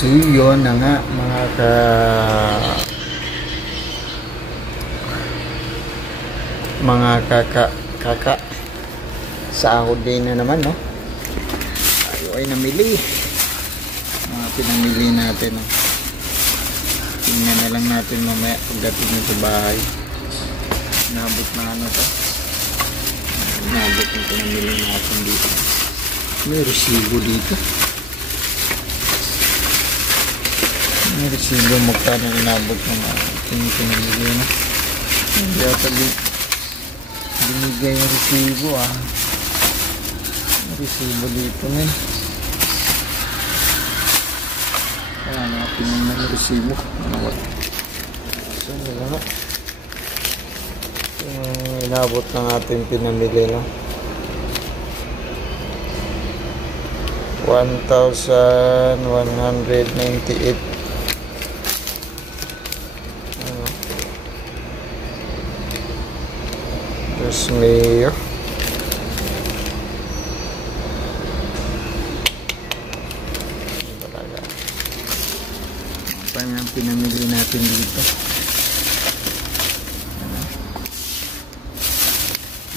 So yun na nga mga kaka sahod din na naman, no? Tayo ay namili. Mga pinamili natin, no? Tingnan na lang natin mamaya pagdating sa bahay. Nabot na ano to? Nabot na pinamili natin dito. May resibo dito. May resibo magkano inabot ng ating pinamili, no? Hindi ata binigay yung resibo, ah. May resibo dito, men. Kaya natin yung resibo. Ano ba? So, wala. Inabot ng ating pinamili, no? 1,198. Ano? There's mayo. Apa yang pinamili natin dito?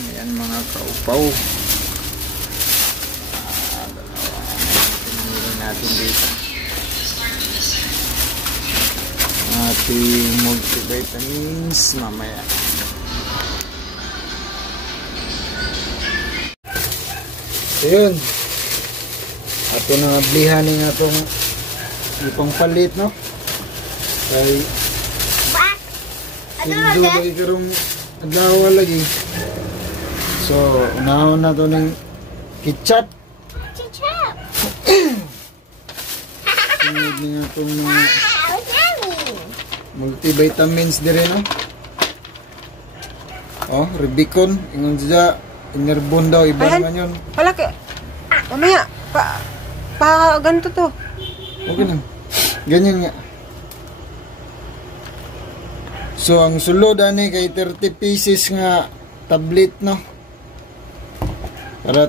Ayan mga kaupaw. Pinamili natin dito. Ating multivitamins mamaya. So yun. Ato na nablihan ng atong ipang palit, no? Kay hindi lagi karong adlaw lagi. So, unahon na to ng ketchup. Tingnan nga itong mga multivitamins dire, no? Oh, Rubicon. Ingon siya, Inerbon daw. Iba naman yun. Palaki. Mamaya. Ganito to. Okay lang. Ganyan nga. So, ang sulod ani kay 30 pieces nga tablet, no? Para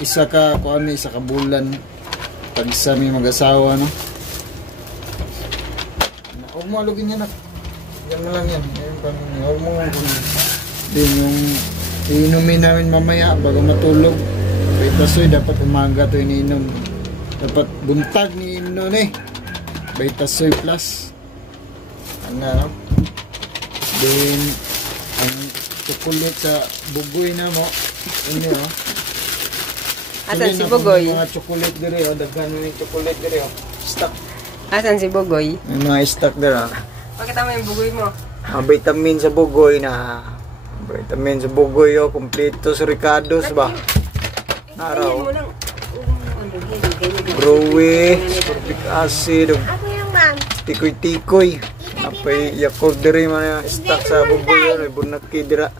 isa ka bulan pag isa may mag-asawa, no? Huwag mo alugin yan, yan na lang yan. Huwag mo din yung iinumin namin mamaya bago matulog. Vitasoy dapat umaga to iniinom. Dapat buntag ni inom eh. Vitasoy plus. Ano? Then ang chocolate sa bugoy na mo. Ano, oh. Asan si Bugoy? Mga chocolate dire, oh. Daghan mo yung chocolate dire, oh. Stock. Asan si Bugoy? May mga stock dire, oh. Pakita mo yung Bugoy mo. Ang vitamin sa bugoy na. Vitamin sa bugoy, oh. Kompleto sa Ricardo's ba? Araw. Browe, ascorbic acid, tikoy-tikoy. Apay Yakult diri man stock sa bugoy, ay bunaki dira.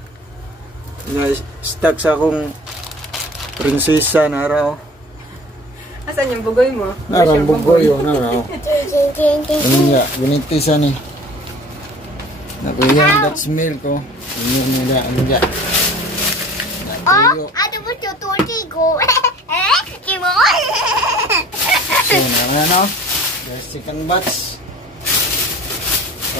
Na stock sa akong prinsesa na araw. Asan yung Bugoy mo? Narang bugoy yun, naraw. Ano nga, ginitisan ni. Nakuyan that smell ko. Ano nga. Oh, ada betul tigo. Gimana? So, ano? There's second batch.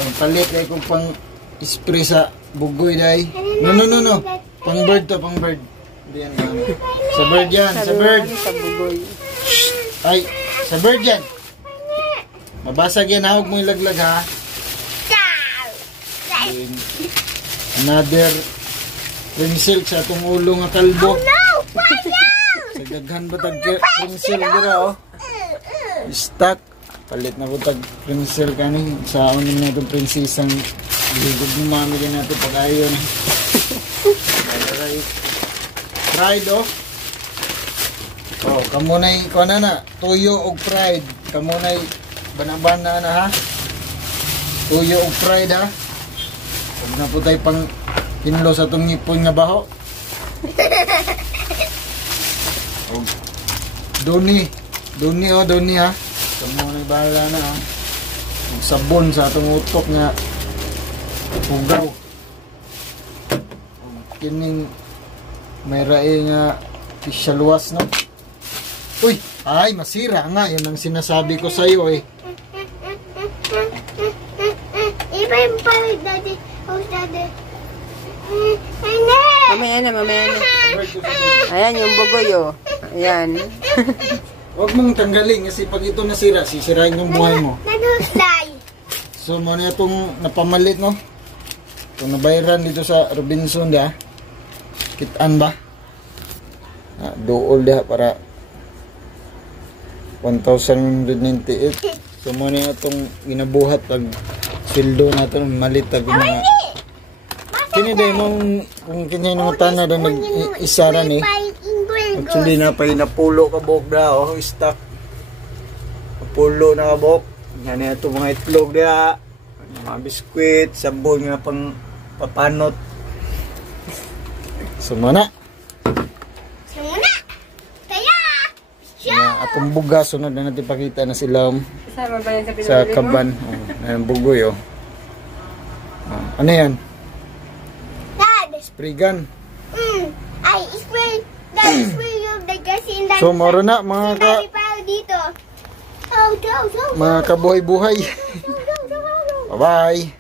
Ang palit ay kung pang spray sa bugoy day. No. Pang bird to, pang bird. Diyan lang. Sa bird yan, sa bird. Sa Bugoy. Ay, sa bird yan. Mabasag yan, huwag mo ilaglag, ha. Then, another pencil sa itong ulo nga kalbo. Sa daghan ba tag pencil dira, oh. Stock. Palit na po tag pencil kani. Sa unin na itong prinsesang ligog ng mami din natin pag ayon. Pride, oh. Oh, kamunay ko na tuyo og pride. Kamunay banabana na, ha. Tuyo og pride, ha. Huwag na po tayo pang kinlo sa itong ngipon nga baho. Oh. Doni, ha. Kamunay bahala na, ha. Sabon sa itong utok nga pugaw. Kining may rae nga isyaluwas, no? Uy! Ay, masira nga. Yan ang sinasabi ko sa iyo, eh. Daddy. Mamaya na, mamaya na. Ayan yung bugoy, oh. Ayan. Huwag mong tanggalin kasi pag ito nasira, sisirain yung buhay mo. Slide. So, mo na itong napamalit, no? Itong nabayaran dito sa Robinson, dia. Kitaan ba? Dool dia para 1,198. So, mo na itong ginabuhat pag sildo natin, malitag yung mga... Kini day mong, kung kanya yung tana na nag-isara ni, actually na pa napulo ka buhok na, oh, stock. Napulo na ka buhok. Yan na ito mga itlog na, mga biskwit, sabon nga pang papanot. Sumana. Kaya! Na atong buga, sunod na natin pakita na sila Kasama ba yan sa sa pinuli mo? kaban. Ang bugoy, oh. Ano yan? Dad! Spray gun. I spray. Dad, spray yung dagasin. So, moro na mga dito. Oh, mga kabuhay-buhay. Bye-bye.